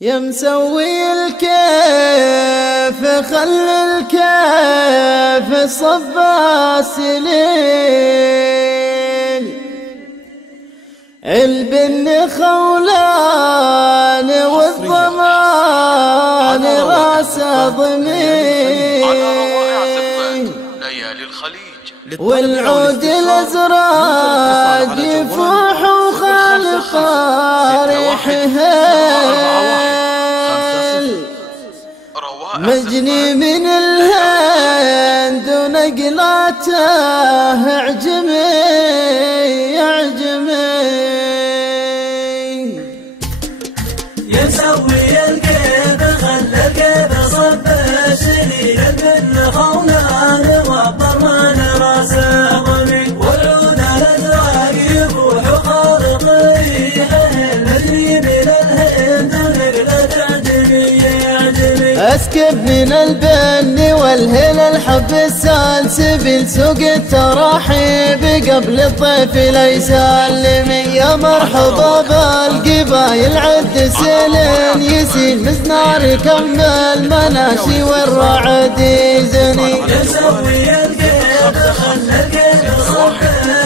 يا مسوي الكيف خلي الكيف صب السليل البن خولان والضمان راس ضمين والعود الازرق يفوح وخالق ريحه مجني من الهند ونقلاته اعجمي اعجمي يا مسوي الكيف خلى الكيف صب الشليل البن خولان والضمان راسه ضمي والعود الازرق يفوح وخالق ريحه المجني من الهند ونقلاته اعجمي اسكب من البن والهلال حب السلسبيل سوق التراحيب قبل الضيف ليس اللمي يا مرحبا بالقبايل عد سلين يسيل مزنار يكمل مناشي والرعد يزني يا مسوي الكيف خلى الكيف صب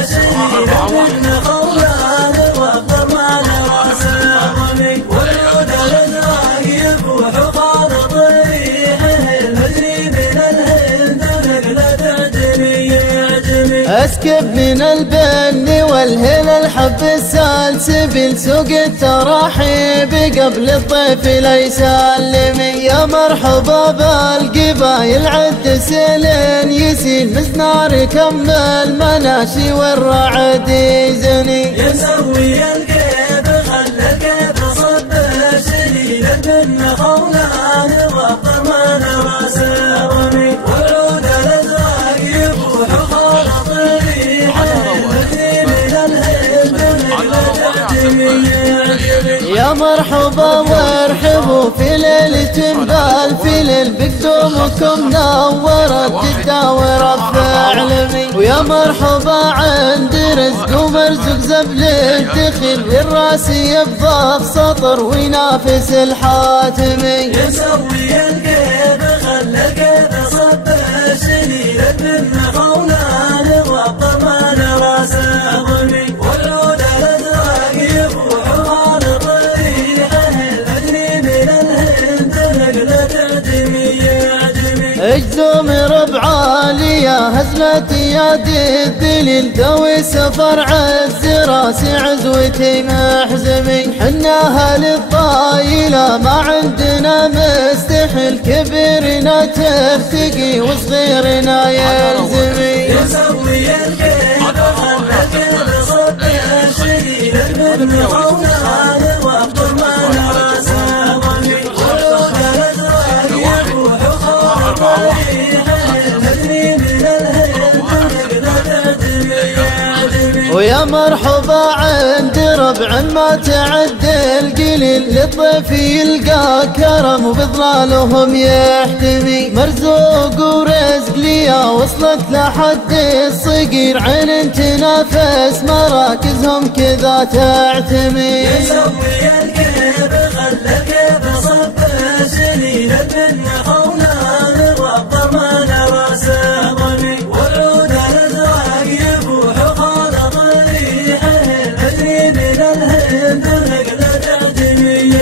الشليل البن خولان والضمان راسه ضمي والعود الازرق يفوح وخالط ريحه المجري من الهند ونقلاته اعجمي اسكب من البن والهلال حب السلسبيل سوق التراحيب قبل الضيف ليس اللمي يا مرحبا بالقبايل عد سلين يسيل مزنار يكمل مناشي والرعد يزني يا مسوي الكيف خلى الكيف صب الشليل البن خولان والضمان راسه ضمي والعود الازرق يفوح وخالط ريحه المجري من الهند ونقلاته اعجمي يا مرحبا وارحبوا في ليلة بالفلل بقدومكم نورت تداور علمي ويا مرحبا عند رزق ومرزق زبل الدخل والراسي يبضاف سطر وينافس الحاتمي يا مسوي الكيف خلى الكيف صب الشليل البن خولان والضمان راسه ضمي والعود الازرق يفوح وخالط ريحه المجري من الهند ونقلاته اعجمي اجزم ربع عالية هزمتي يا دي الذليل ذوي سفر عز راسي عزوتي محزمي حناها للطايلة ما عندنا مستحيل كبيرنا تفتقي وصغيرنا يلزمي يا مسوي الكيف خلى الكيف صب الشليل البن خولان والضمان راسه ضمي والعود الازرق يفوح وخالط ريحه المجري من الهند ونقلاته اعجمي ويا مرحبا عند ربع ما تعد القليل للضيف يلقى كرم وبظلالهم يحتمي مرزوق ورزق ليا وصلت لحد الصقير عين تنافس مراكزهم كذا تعتمي يا مسوي الكيف خلى الكيف صب الشليل البن خولان والضمان راسه ضمي والعود الازرق يفوح وخالط ريحه المجري من الهند ونقلاته اعجمي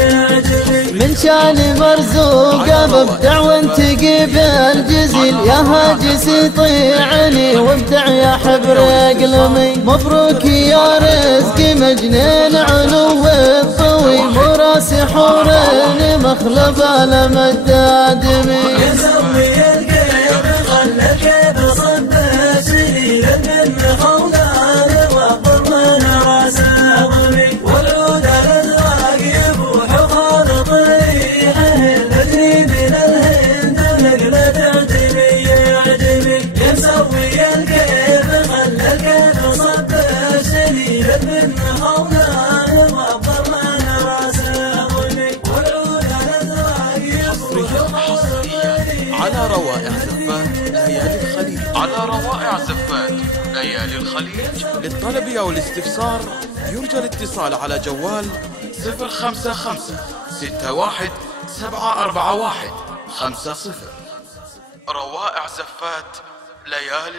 من شان مرزوقه ببدع وانتقي بالجزيل يا هاجس يطيعني وابدع يا حبر قلمي مبروك يا رزقي مجنين علو الطوي وراسي حورين مخلبه لمدادمي يا مسوي الكيف خلى الكيف صب الشليل البن خولان والضمان راسه ضمي والعود الازرق يفوح وخالط ريحه المجري من الهند ونقلاته اعجمي يا مسوي الكيف خلى الكيف صب الشليل البن خولان والضمان راسه ضمي والعود الازرق يفوح وخالط ريحه على روائع زفات ليالي الخليج ليالي الخليج. للطلب أو الاستفسار يرجى الاتصال على جوال 055 61 741 50. روائع زفات ليالي